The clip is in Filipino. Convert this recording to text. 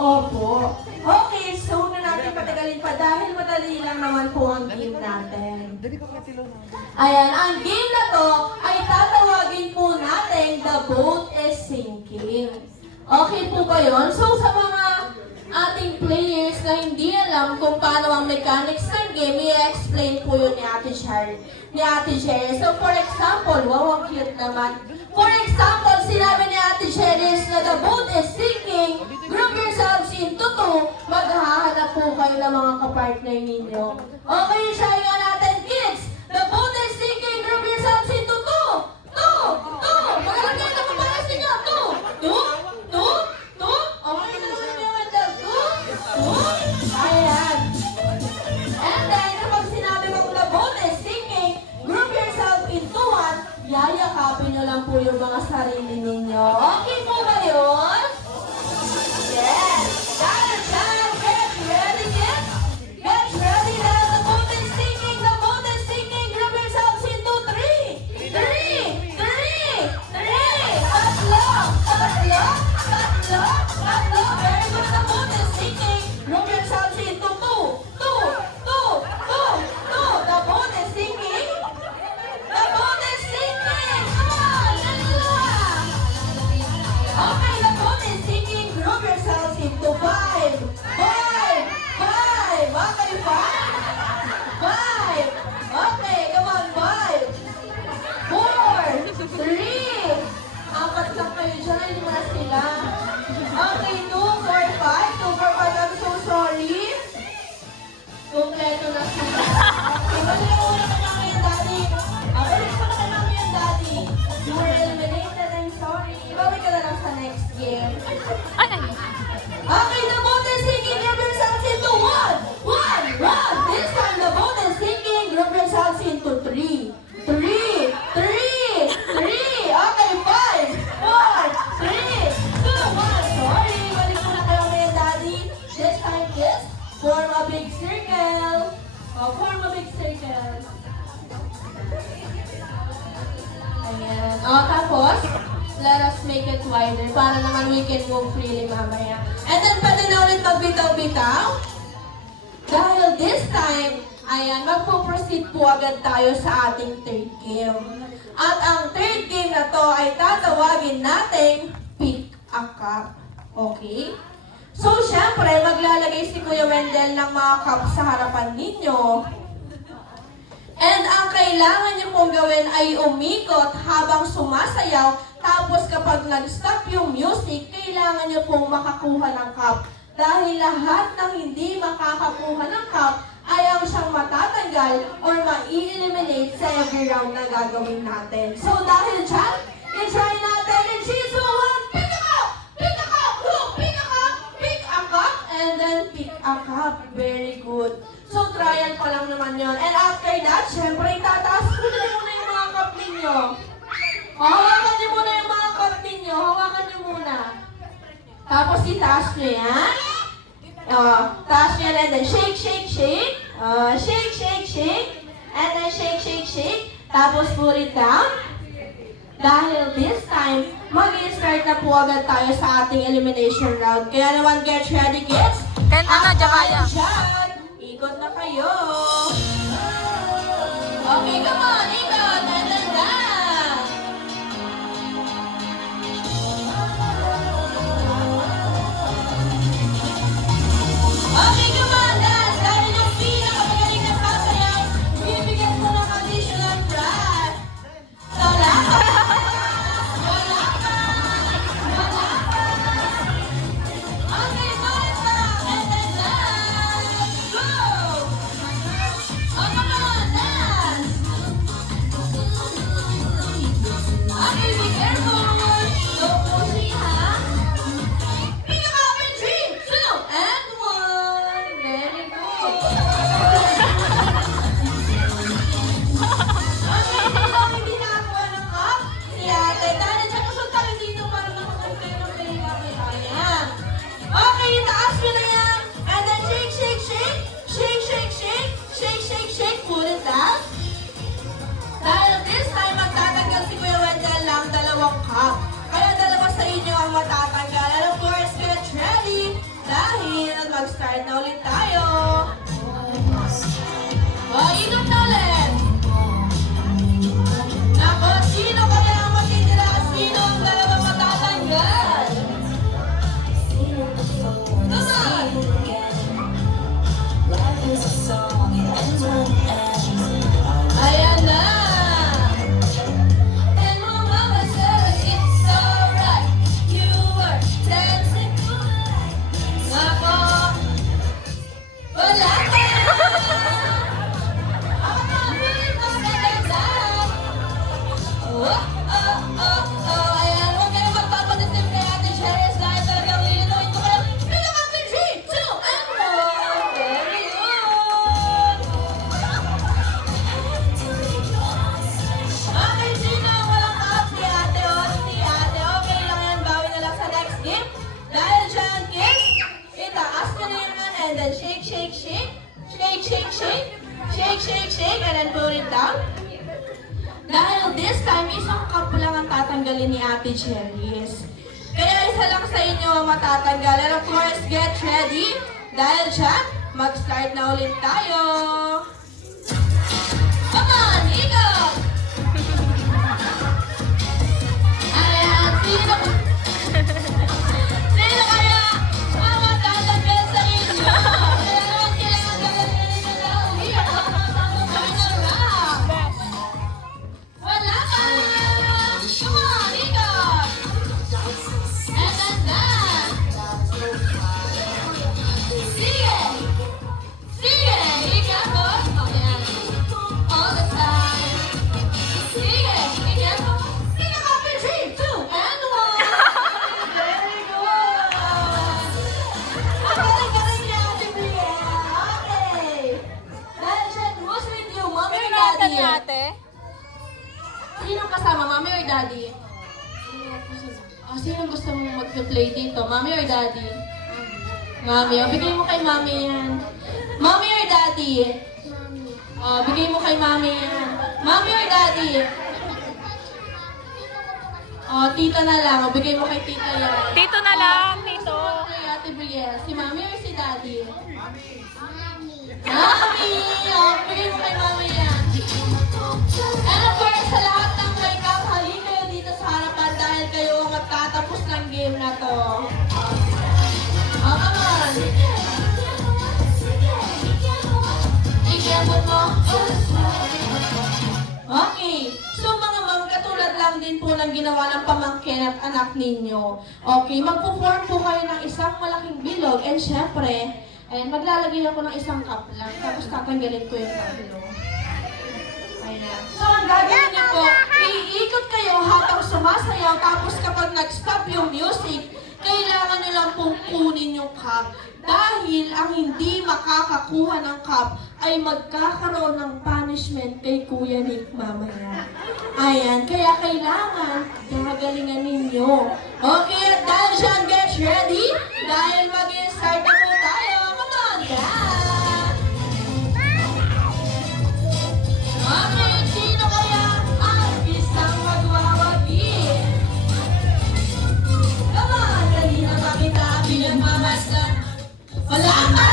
Opo. Okay, so huwag na natin patagalin pa dahil madali lang naman po ang game natin. Ayan, ang game na to ay tatawagin po natin The Boat is Sinking. Okay po ba yun? So sa mga ating players na hindi alam kung paano ang mechanics ng game, i-explain po yun ni Ate Cherry. So for example, wow, ang cute naman. For example, sinabi ni Ate Cherry na the boat is sinking, group yourselves into two, maghahanap po kayo ng mga kapartner ninyo. Okay, share nga natin, kids. The boat is sinking, group yourselves into two. Two. Maghanap kayo ng kapartner ninyo. Two. Okay na naman yung two. Ayan. And then, kapag sinabi mong the boat is sinking, group yourself into one, yayakapin nyo lang po yung mga sarili ninyo. Okay po ba yun? Yes! Child, get ready, kids! Get ready now! The boat is sinking! The boat is sinking! Group yourselves into three! Tatlo! Very good! The boat is sinking! Group yourselves into two! The boat is sinking! The boat is sinking! Come on! Dali! Okay, the boat is sinking. Group yourselves into five. Okay, five. Okay, come on, five. Four. Three. Apat lang kayo dyan. Lima na sila. Okay, 2, 4, 5. 2, 4, 5. I'm so sorry. Kompleto na sila. Okay, balik ko na kami yung daddy. Balik ko na kami yung daddy. You were eliminated. I'm sorry. Ibalik ka na lang sa next game. Okay, the boat is sinking. Group yourselves into one. This time the boat is sinking. Group yourselves into three. Okay, 5, 4, 3, 2, 1. Sorry. Balik ko na kayo ngayon, daddy. This time, kids, form a big circle. Form a big circle. Ayan. Tapos, let us make it wider para naman we can move freely mamaya. And then, pwede na ulit magbitaw-bitaw. Dahil this time, ayan, magpo-proceed po agad tayo sa ating third game. At ang third game na to ay tatawagin nating Pick a Cup. Okay? So, syempre, maglalagay si Kuya Wendell ng mga cup sa harapan ninyo. And ang kailangan niyo pong gawin ay umikot habang sumasayaw. Tapos kapag nag-stop yung music, kailangan niyo pong makakuha ng cup. Dahil lahat ng hindi makakakuha ng cup ay ang siyang matatanggal or ma-eliminate sa every round na gagawin natin. So dahil dyan, i-try natin in 3, 2, 1, pick a cup! Pick a cup! Look! Pick a cup! Pick a cup! And then pick a cup. Very good. So trial pa lang naman yon. And after that, syempre itataas ko na muna yung mga cup ninyo. Hawakan niyo muna yung mga cup ninyo. Hawakan niyo muna. Tapos itaas nyo yan. Taas nyo and then shake. Shake. And then shake. Tapos put it down. Dahil this time, mag-i-start na po agad tayo sa ating elimination round. Kaya naman, get ready, kids. Ikot na kayo. Okay, come on. Ikot. And then down. Okay, come on, dance! Dahil ang pinakamagaling na sasayaw, bibigyan ko ng additional prize. Wala pa! Okay, balik pa! And then dance! Go! mag-start na ulit tayo. Ikot na ulit. Nako, sino kaya ang matitira? Sino ang dalawa matatanggal? Ayan na! And my mama said it's alright. You were dancing. Nako! Wala ka! Ako na, magaganda! Ayan, huwag kayong magpapadasim kay Ate Cheris dahil talagang lilinuin ko kayo. Bilang after 3, 2, and 1! Very good! Okay, sino ang walang cup? Si Ate o si Ate. Okay lang yan, bawi na lang sa next game. Dahil dyan, kids, itaas nyo na yung hand and then shake, shake, shake. Shake, shake, shake. Shake, shake, shake. And then put it down. Dahil this time, isang cup lang ang tatanggalin ni Ate Cheris. Kaya isa lang sa inyo ang matatanggal. And of course, get ready. Dahil dyan, mag-start na ulit tayo. Come on, ikot! Ayan, sino kaya ang matatanggal sa inyo? Kaya naman kailangan gagalin nyo na ulit. Wala pa! Come on, ikot! And then that! Sige! Sige! Ikot! Ayan. All the time. Sige! Ikot! Sige ka! 3, 2, and 1! Very good! Ang galing-galing niya, Ate Brielle. Okay. Dahil dyan, who's with you? Mommy or daddy? ate? Sino kasama? Mommy or daddy? Sino gusto mong mag-play dito? Mommy or daddy? Mommy. Bigay mo kay mommy yan. Mommy or daddy? Bigay mo kay mommy yan. Mommy or daddy? Tita na lang. Bigay mo kay tita yan. Tito na lang, tito. Kay Ate Brielle. Si mommy or si daddy? Mommy! Bigay mo kay mommy yan. And of course, sa lahat ng wake-up, halin kayo dito sa harapan dahil kayo ang magtatapos ng game na to. Come on! Ikemot mo. Okay. So mga ma'am, katulad lang din po ng ginawa ng pamangkin at anak ninyo. Okay, magpo-form po kayo ng isang malaking bilog and syempre, maglalagay ako ng isang cup lang tapos tatanggalin ko yung cup. Ayan. So, ang gagawin niyo po, iikot kayo habang sumasayaw, tapos kapag nag-stop yung music, kailangan niyo lang pong kunin yung cup. Dahil ang hindi makakakuha ng cup ay magkakaroon ng punishment kay Kuya Nick mamaya. Ayan, kaya kailangan gagalingan ninyo. Okay, at dahil dyan, get ready. Dahil mag-start na po tayo. Come on, guys! Okay, sino kaya ang isang magwawagi? Come on, dali na makita bilang mamasdan. Wala ka!